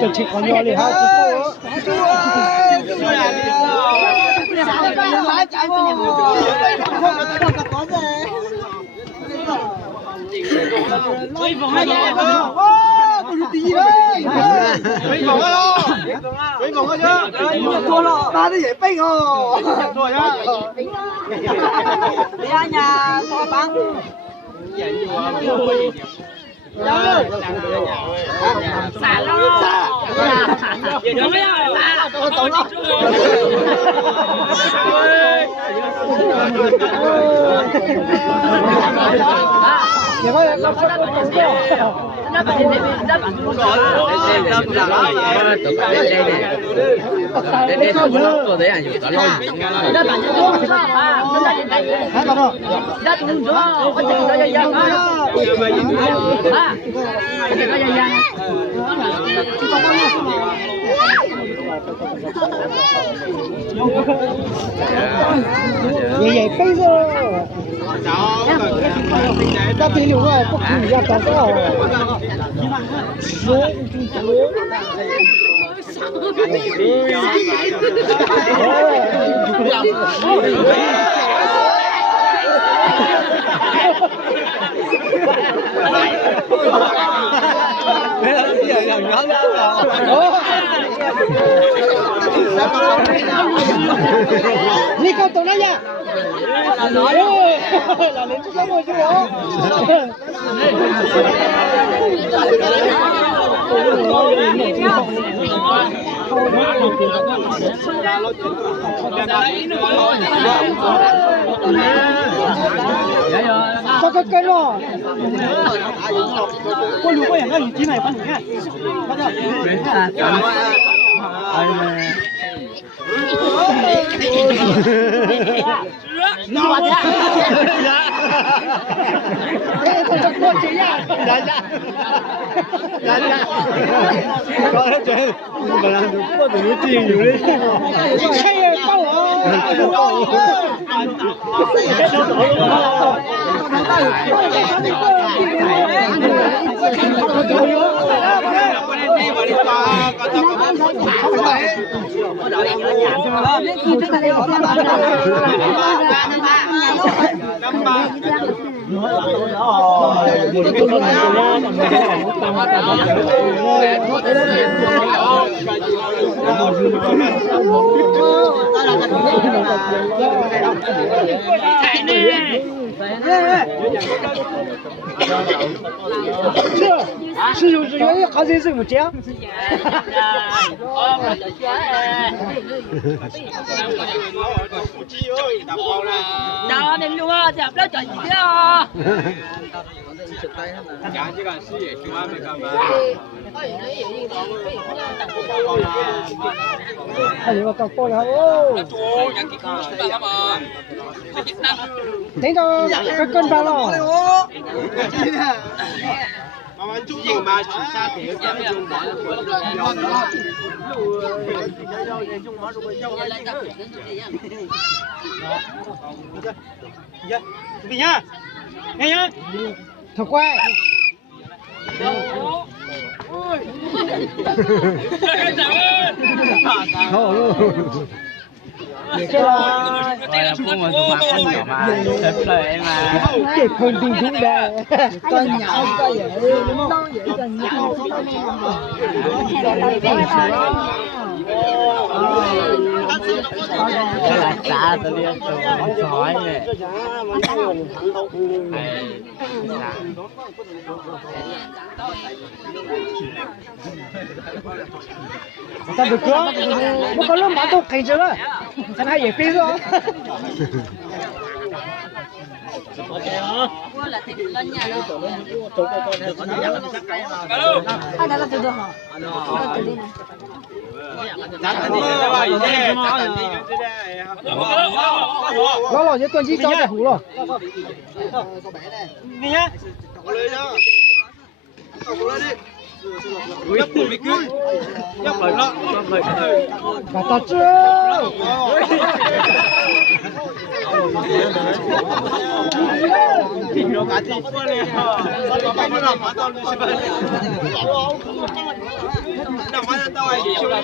这情况要厉害，追捧啊！不是第一位，追捧啊！追捧啊！多了，拿的也背哦。多呀！你阿nhà kho băng. Xả lo. Xả. Đúng rồi. Xả. Tổng lo. Để coi là làm sao có tổng lo. Nó phải để nó Để thằng nó có đấy à nhiều đó luôn. nó phải cho nó mà nó là cái này. Hả con đâu? Đất đừng cho, có thể cho dân á. À, có thể cho dân. Vậy bây giờ ta tìm hiểu rồi, có gì ra cả sao? Ni con tụi nó nha. Là lên chút rồi chứ bộ. Cho cái lo. Cô lũ có cái gì này phân nhá. Nó quá thế. Ê, thôi cho cô chị nha. Dạ. Có hết trơn. Bà làm được có tụi nó tiền nhiều đi. Chơi bao是有是原来还是这么讲。Đó nên luôn á, đẹp lắm trời gì đó. Anh có to là ô. Thấy đâu cái cân ba lò. Mà chú gì mà chỉ xa thì em dùng bỏ Vì nhá. Nghe nhá. Thật quay. Cái con đi đúng đây. Con nhỏ có vậy. Con vậy con nhỏ. Cái là xa tôi đi tôi hỏi nè. Ta được chưa? Một con lông mà tôi thấy chưa? Chẳng hay vậy phi rồi. Nó là những tuần chỉ cho cái hũ rồi. Nghe nhá. Nhấp bùi mới cứ. Nhấp bởi lọ. Bà ta chưa. 有感情过了，我把你老妈到你去吧。那马上到外地去了，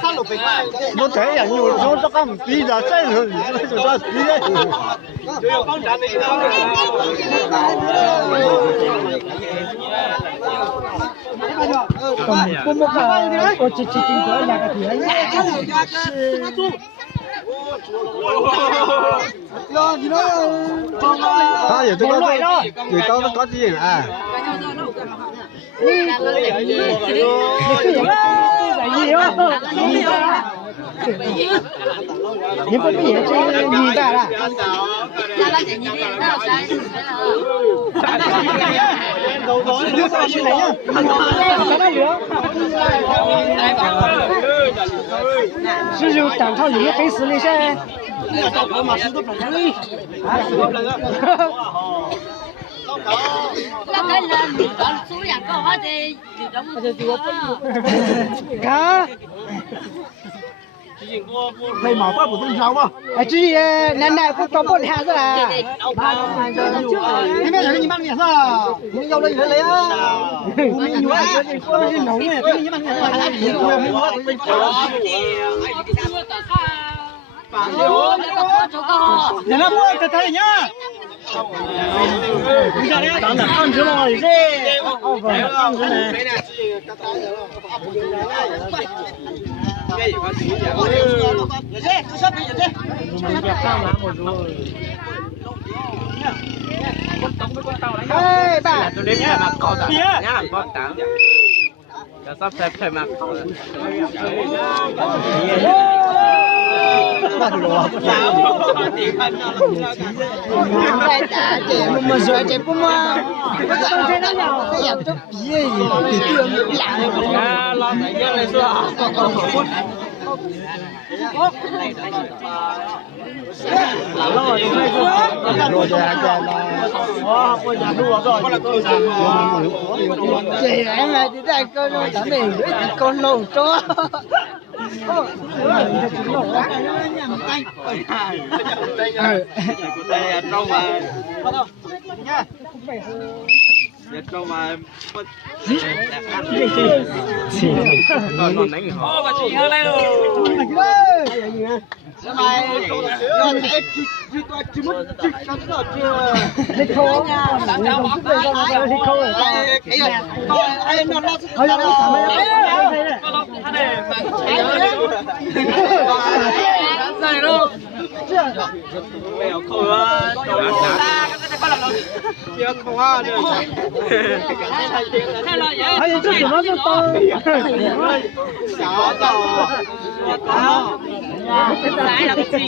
上路北来。我这样有时候这个唔比咋，这样你这就咋比嘞？就要放假的一道。不么个，我只过两个天。他也这个给到那高级哎。你不比也这明白了？是有当场有黑死的噻。看。没毛发不动手嘛？哎，至于奶奶不搞不看着啦。你们人你妈脸上，你要了人来啊！我们有啊，我是农的，这个你妈脸上还有我没我没人家不在台呀？你家里长得胖子了，有些哦不，胖子呢。哎，爸。Giờ sắp xếp thêm mặt. Mà rồi chị cũng mà không thấy nó nào cái em cho bia gì thì chưa biết làm Lo này cái này xưa. chị em là thì đây con nó đã mình với con lồng cho Đâu mà Còn đánh họ. Bà chị lên rồi. đi khô đi khô rồi还有这怎么就当小岛来了个鸡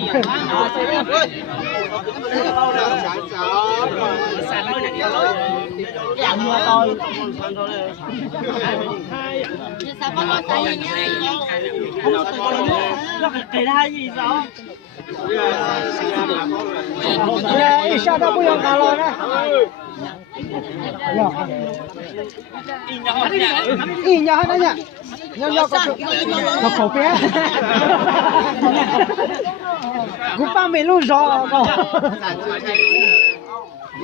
给他一勺。一下都不用看了呢。一年还能呀？要个口边，我把没路上。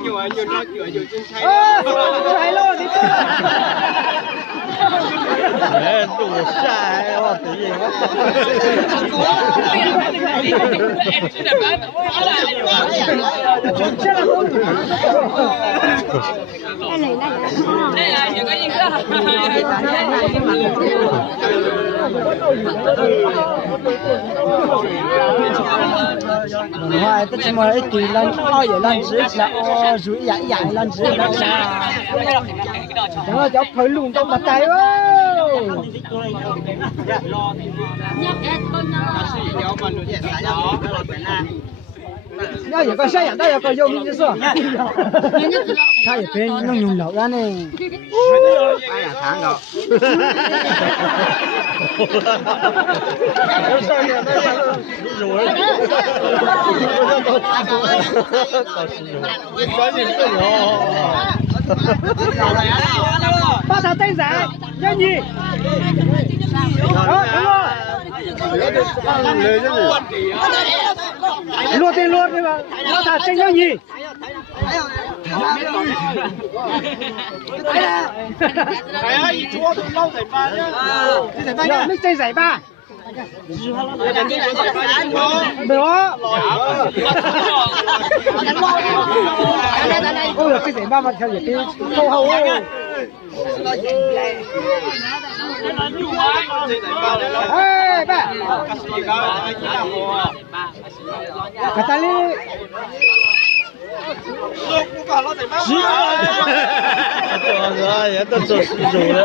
nhiều nói kiểu nhiều chân say. Sai luôn đi. Đủ sai quá tự nhiên ngoài tất nhiên mọi tỷ lần ao ở lần trước là o rủi giải giải lần trước là đó cháu phải lùn trong mặt tay那有个山羊，那有个有名的是，他也别弄用老了呢。哎呀，惨了。把他带上，让你。落对吧？把他真让你。係啊，熱咗仲撈成班啫。這成班咩？咩這成班？沒有啊。哦哟，這成班乜嘢啲都好啊。哎，爸。kata ni. Ya tak susu了。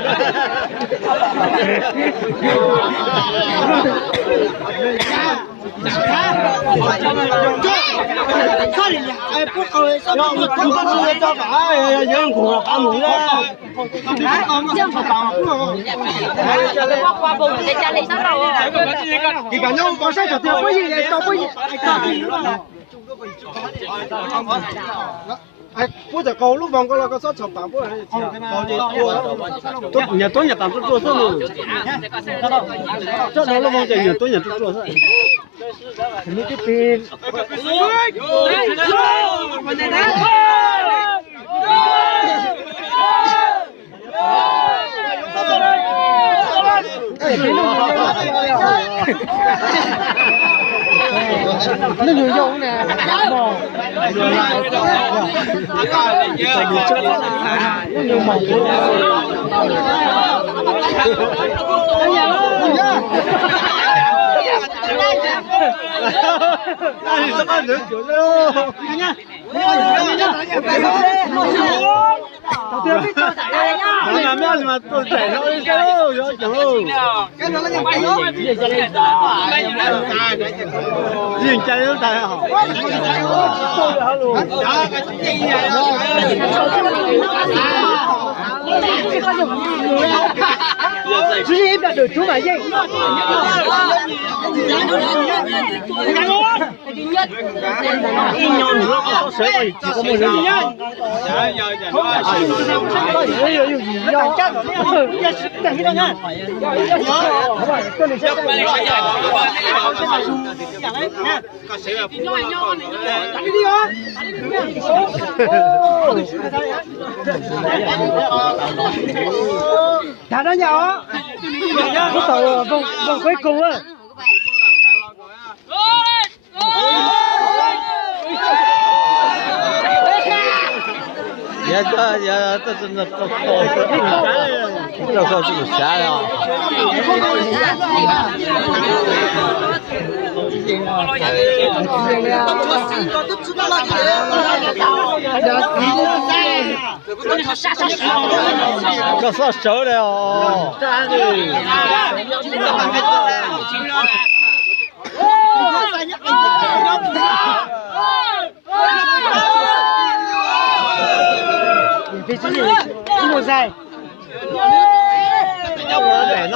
看你哎不好，不是招法，有人苦把门了。你感觉我上脚掉不一点，倒不一。哎，我就搞路放过来个啥炒饭不来，都人多人当都做事了，这老路放就人多人都做事。你这边。哎，别弄那有用呢，有毛那你什么人酒肉？你看，俺们嘛都在那里走，有。人家都大好。直接一边就充满劲。打到鸟啊！不走了，往回拱了。呀，这真的不好，这可是个啥呀？这算熟了哦。别吃，吃不噻。要不然在那。